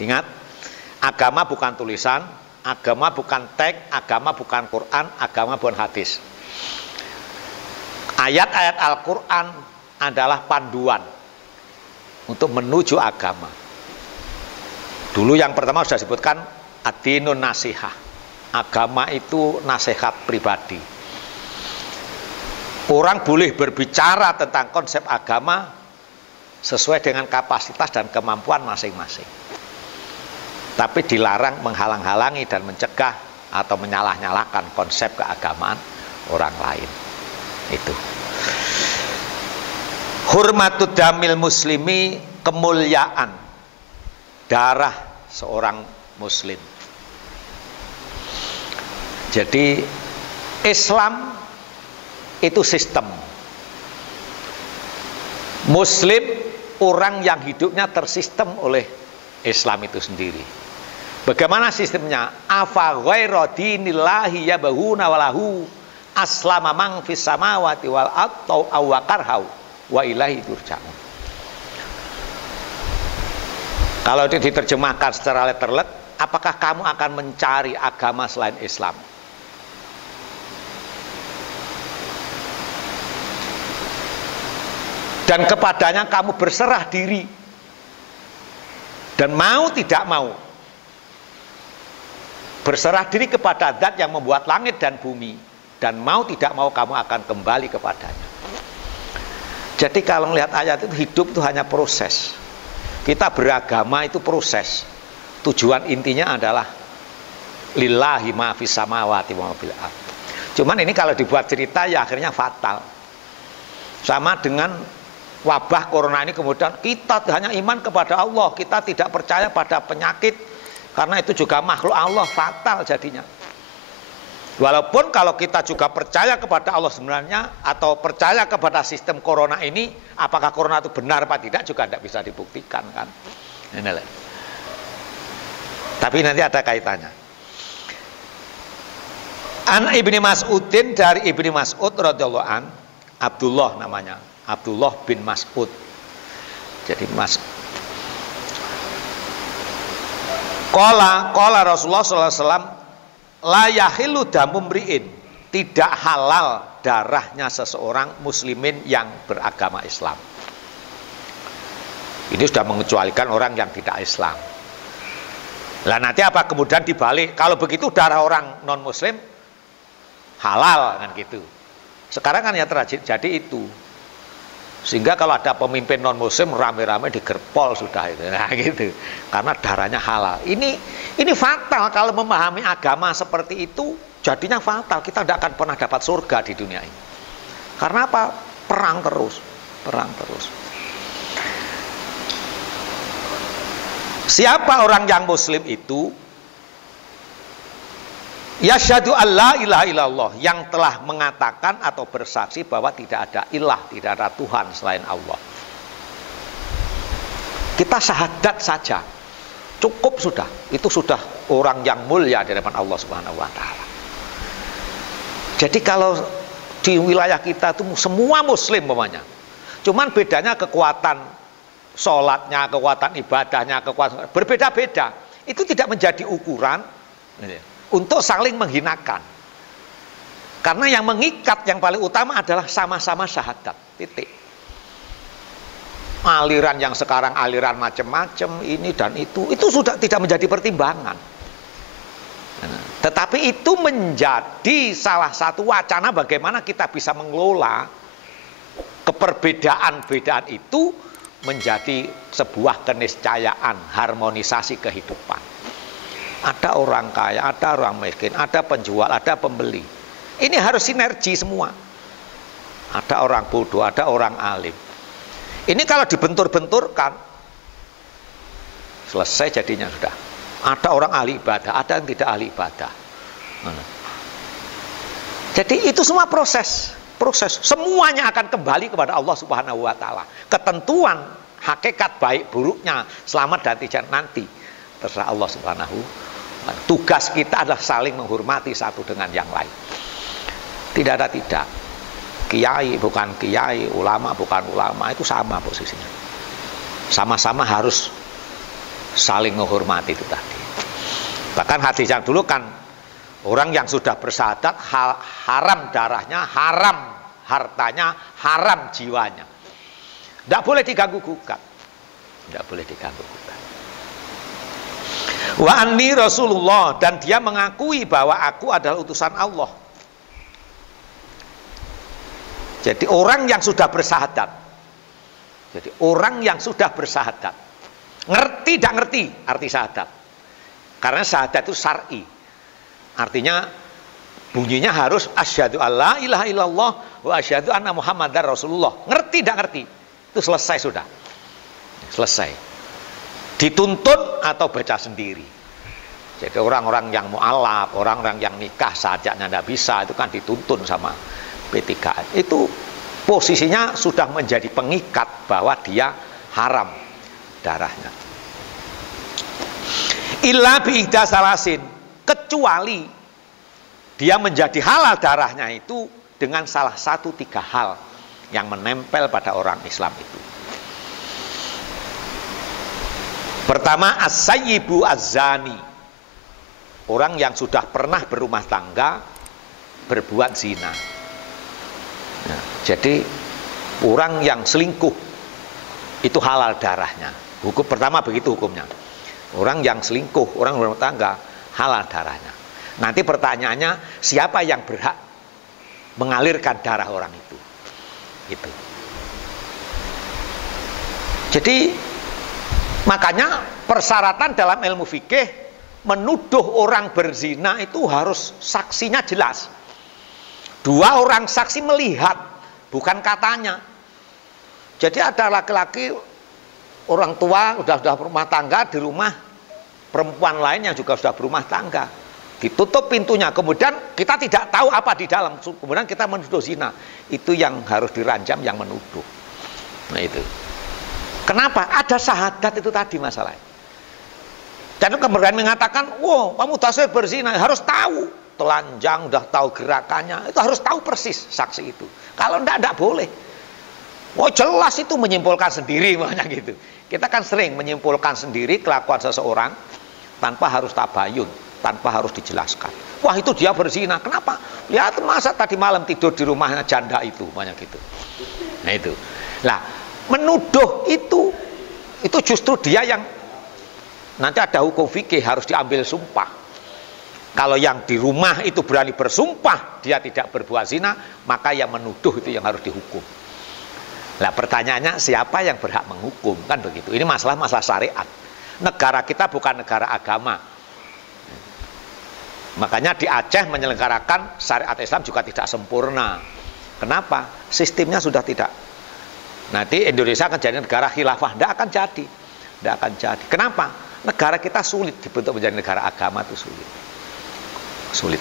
Ingat, agama bukan tulisan, agama bukan teks, agama bukan Quran, agama bukan hadis. Ayat-ayat Al-Quran adalah panduan untuk menuju agama. Dulu yang pertama sudah disebutkan ad-dinun nasihah. Agama itu nasihat pribadi. Orang boleh berbicara tentang konsep agama sesuai dengan kapasitas dan kemampuan masing-masing. Tapi dilarang menghalang-halangi dan mencegah atau menyalah-nyalahkan konsep keagamaan orang lain. Itu. Hurmatud damil muslimi, kemuliaan darah seorang muslim. Jadi Islam itu sistem. Muslim orang yang hidupnya tersistem oleh Islam itu sendiri. Bagaimana sistemnya? Afa ghairu dinillahi yabghuna walahu aslama man fis samawati wal ardi aw karhau wa ilaihi turja'un. Kalau itu diterjemahkan secara letterlet, apakah kamu akan mencari agama selain Islam? Dan kepadanya kamu berserah diri. Dan mau tidak mau, berserah diri kepada zat yang membuat langit dan bumi. Dan mau tidak mau kamu akan kembali kepadanya. Jadi kalau melihat ayat itu, hidup itu hanya proses. Kita beragama itu proses. Tujuan intinya adalah lillahi ma fis samawati wa ma fil ardh. Cuman ini kalau dibuat cerita ya akhirnya fatal. Sama dengan wabah corona ini, kemudian kita hanya iman kepada Allah, kita tidak percaya pada penyakit karena itu juga makhluk Allah, fatal jadinya. Walaupun kalau kita juga percaya kepada Allah sebenarnya, atau percaya kepada sistem corona ini, apakah corona itu benar apa tidak juga tidak bisa dibuktikan kan. Inilah. Tapi nanti ada kaitannya. An Ibni Mas'udin, dari Ibni Mas'ud radhiyallahu an, Abdullah namanya, Abdullah bin Mas'ud. Jadi Qala Rasulullah sallallahu alaihi wasallam, la yahillu damu mri'in, tidak halal darahnya seseorang muslimin yang beragama Islam. Ini sudah mengecualikan orang yang tidak Islam. Lah nanti apa kemudian dibalik? Kalau begitu darah orang non muslim halal kan gitu. Sekarang kan yang terjadi itu. Sehingga kalau ada pemimpin non muslim rame-rame digerpol sudah itu. Nah gitu. Karena darahnya halal. Ini fatal kalau memahami agama seperti itu, jadinya fatal. Kita tidak akan pernah dapat surga di dunia ini. Karena apa? Perang terus. Siapa orang yang muslim itu? Yasyhadu alla ilaha illallah, yang telah mengatakan atau bersaksi bahwa tidak ada ilah, tidak ada Tuhan selain Allah. Kita syahadat saja cukup sudah. Itu sudah orang yang mulia di hadapan Allah Subhanahu wa taala. Jadi kalau di wilayah kita itu semua muslim umpamanya. Cuman bedanya kekuatan sholatnya, kekuatan ibadahnya, kekuatan berbeda-beda. Itu tidak menjadi ukuran untuk saling menghinakan. Karena yang mengikat yang paling utama adalah sama-sama syahadat. Titik. Aliran yang sekarang aliran macam-macam ini dan itu sudah tidak menjadi pertimbangan. Tetapi itu menjadi salah satu wacana bagaimana kita bisa mengelola keperbedaan-bedaan itu menjadi sebuah keniscayaan, harmonisasi kehidupan. Ada orang kaya, ada orang miskin, ada penjual, ada pembeli. Ini harus sinergi semua. Ada orang bodoh, ada orang alim. Ini kalau dibentur-benturkan, selesai jadinya sudah. Ada orang ahli ibadah, ada yang tidak ahli ibadah. Jadi itu semua proses. Semuanya akan kembali kepada Allah Subhanahu wa taala. Ketentuan hakikat baik buruknya, selamat dan tidak nanti terserah Allah Subhanahu wa taala. Tugas kita adalah saling menghormati satu dengan yang lain. Tidak ada tidak. Kiai bukan kiai, ulama bukan ulama, itu sama posisinya. Sama-sama harus saling menghormati itu tadi. Bahkan hadis yang dulu kan orang yang sudah bersyahadat haram darahnya, haram hartanya, haram jiwanya. Tidak boleh diganggu gugat. Tidak boleh diganggu gugat. Wa anni Rasulullah, dan dia mengakui bahwa aku adalah utusan Allah. Jadi orang yang sudah bersyahadat. Jadi orang yang sudah bersyahadat. Ngerti tidak ngerti arti syahadat. Karena syahadat itu syar'i. Artinya bunyinya harus asyhadu alla ilaha illallah wa asyhadu anna muhammadar rasulullah. Ngerti tidak ngerti? Itu selesai sudah. Selesai. Dituntun atau baca sendiri. Jadi orang-orang yang mu'alaf, orang-orang yang nikah sajaknya tidak bisa, itu kan dituntun sama P3. Itu posisinya sudah menjadi pengikat bahwa dia haram darahnya. Illa bi'idha salasin, kecuali dia menjadi halal darahnya itu dengan salah satu 3 hal yang menempel pada orang Islam itu. Pertama, as-sayyibu az-zani, orang yang sudah pernah berumah tangga berbuat zina. Nah, jadi orang yang selingkuh itu halal darahnya. Hukum pertama begitu hukumnya. Orang yang selingkuh, orang berumah tangga halal darahnya. Nanti pertanyaannya, siapa yang berhak mengalirkan darah orang itu? Gitu. Jadi makanya persyaratan dalam ilmu fikih menuduh orang berzina itu harus saksinya jelas. 2 orang saksi melihat, bukan katanya. Jadi ada laki-laki orang tua sudah berumah tangga di rumah perempuan lain yang juga sudah berumah tangga. Ditutup pintunya, kemudian kita tidak tahu apa di dalam, kemudian kita menuduh zina. Itu yang harus diranjam, yang menuduh. Nah itu. Kenapa? Ada syahadat itu tadi masalahnya. Dan kemudian mengatakan, wow, kamu tasir berzina, harus tahu. Telanjang, udah tahu gerakannya, itu harus tahu persis saksi itu. Kalau enggak boleh. Oh jelas itu menyimpulkan sendiri, makanya gitu. Kita kan sering menyimpulkan sendiri kelakuan seseorang tanpa harus tabayun, tanpa harus dijelaskan. Wah itu dia berzina, kenapa? Ya masa tadi malam tidur di rumahnya janda itu, makanya gitu. Nah itu. Nah, menuduh itu justru dia yang nanti ada hukum fikih harus diambil sumpah. Kalau yang di rumah itu berani bersumpah dia tidak berbuat zina, maka yang menuduh itu yang harus dihukum. Nah pertanyaannya, siapa yang berhak menghukum? Kan begitu. Ini masalah syariat. Negara kita bukan negara agama. Makanya di Aceh menyelenggarakan syariat Islam juga tidak sempurna. Kenapa? Sistemnya sudah tidak. Nanti Indonesia akan jadi negara khilafah. Tidak akan jadi. Tidak akan jadi. Kenapa? Negara kita sulit dibentuk menjadi negara agama, itu sulit.